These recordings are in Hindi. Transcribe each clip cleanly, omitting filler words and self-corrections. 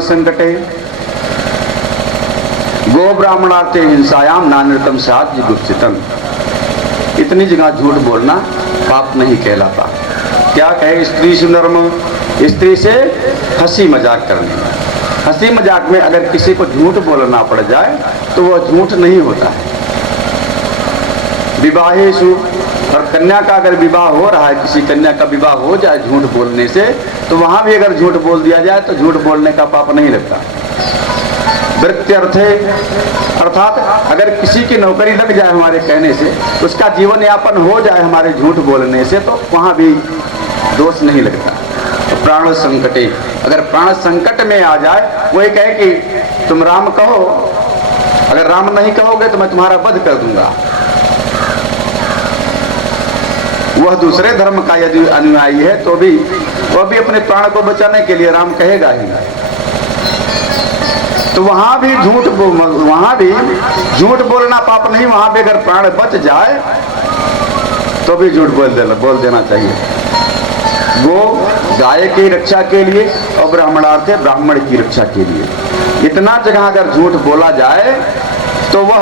संकटे गो ब्राह्मणार्थे हिंसायाम नानृतम साध्य गुप्सितम। इतनी जगह झूठ बोलना पाप नहीं कहलाता। क्या कहे? स्त्री सुंदरम, स्त्री से हंसी मजाक करने। हंसी मजाक में अगर किसी को झूठ बोलना पड़ जाए तो वह झूठ नहीं होता है। विवाहेषु, और कन्या का अगर विवाह हो रहा है, किसी कन्या का विवाह हो जाए झूठ बोलने से, तो वहां भी अगर झूठ बोल दिया जाए तो झूठ बोलने का पाप नहीं लगता। वृत्त्यर्थे, अर्थात अगर किसी की नौकरी लग जाए हमारे कहने से, उसका जीवन यापन हो जाए हमारे झूठ बोलने से, तो वहां भी दोष नहीं लगता। तो प्राण संकटे, अगर प्राण संकट में आ जाए, वो ये कहे कि तुम राम कहो, अगर राम नहीं कहोगे तो मैं तुम्हारा वध कर दूंगा, वह दूसरे धर्म का यदि अनुयायी है तो भी वह भी अपने प्राण को बचाने के लिए राम कहेगा ही। तो वहां भी झूठ बोलना पाप नहीं। वहां भी अगर प्राण बच जाए तो भी झूठ बोल देना चाहिए। गो गाय की रक्षा के लिए और ब्राह्मणार्थे ब्राह्मण की रक्षा के लिए। इतना जगह अगर झूठ बोला जाए तो वह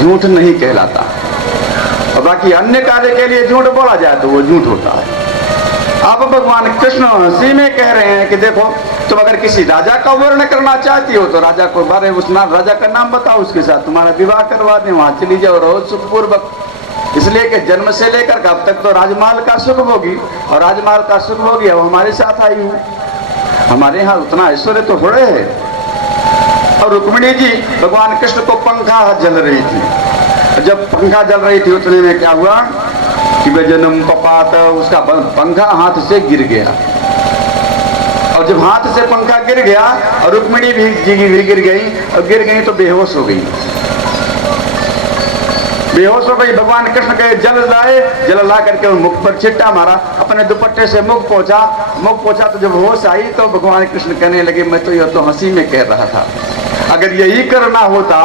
झूठ नहीं कहलाता। और बाकी अन्य कार्य के लिए झूठ बोला जाए तो वो झूठ होता है। अब भगवान कृष्ण हंसी में कह रहे हैं कि देखो, तुम अगर किसी राजा का वर्ण करना चाहती हो तो राजा को बारे उस राजा का नाम बताओ, उसके साथ तुम्हारा विवाह करवा दें, वहां चली जाओ, रहो सुखपूर्वक। इसलिए कि जन्म से लेकर अब तक तो राजमाल का सुख भोगी, और राजमाल का सुख भोगी अब हमारे साथ आई हूँ। हमारे यहाँ उतना ऐश्वर्य तो थोड़े है। और रुक्मिणी जी भगवान कृष्ण को पंखा जल रही थी। जब पंखा जल रही थी उतने में क्या हुआ कि जन्म पपात, उसका पंखा हाथ से गिर गया। और जब हाथ से पंखा गिर गया और रुक्मिणी भी गिर गई, और गिर गई तो बेहोश हो गई। बेहोश हो गई। भगवान कृष्ण के जल लाए, जल ला करके मुख पर छिट्टा मारा, अपने दुपट्टे से मुख पोंछा। तो जब होश आई तो भगवान कृष्ण कहने लगे, मैं तो यह तो हंसी में कह रहा था। अगर यही करना होता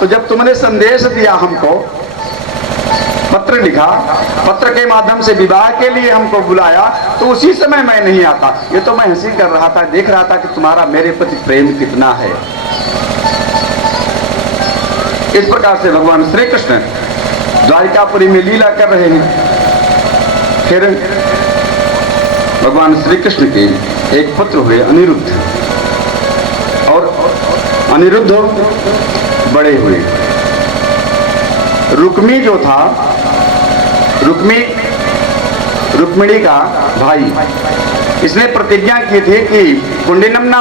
तो जब तुमने संदेश दिया हमको, पत्र लिखा, पत्र के माध्यम से विवाह के लिए हमको बुलाया, तो उसी समय मैं नहीं आता। ये तो मैं हंसी कर रहा था, देख रहा था कि तुम्हारा मेरे प्रति प्रेम कितना है। इस प्रकार से भगवान श्री कृष्ण द्वारिकापुरी में लीला कर रहे हैं। फिर भगवान श्री कृष्ण के एक पुत्र हुए अनिरुद्ध, और अनिरुद्ध बड़े हुए। रुक्मी जो था, रुक्मिणी का भाई, इसने प्रतिज्ञा की थी कि कुंडिनम ना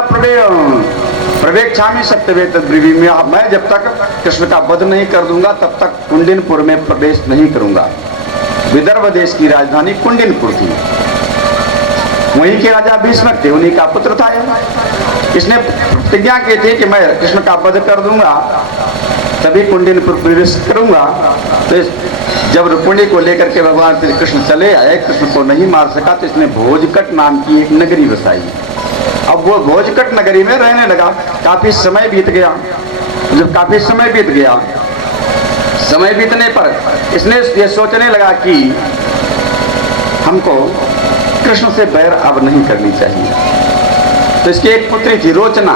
प्रवेक्षामि सत्यवेत ब्रवीमि, मैं जब तक कृष्ण का वध नहीं कर दूंगा तब तक कुंडिनपुर में प्रवेश नहीं करूंगा। विदर्भ देश की राजधानी कुंडिनपुर थी। वहीं के राजा भीष्मक थे, उन्हीं का पुत्र था। इसने प्रतिज्ञा की थी कि मैं कृष्ण का वध कर दूंगा तभी कुंडिनपुर प्रवेश करूंगा। तो जब रुक्मिणी को लेकर के भगवान श्री कृष्ण चले आए, कृष्ण को नहीं मार सका तो इसने भोजकट नाम की एक नगरी बसाई। अब वो भोजकट नगरी में रहने लगा। काफी समय बीत गया। जब काफी समय बीत गया, समय बीतने पर इसने ये सोचने लगा कि हमको कृष्ण से बैर अब नहीं करनी चाहिए। तो इसकी एक पुत्री थी रोचना,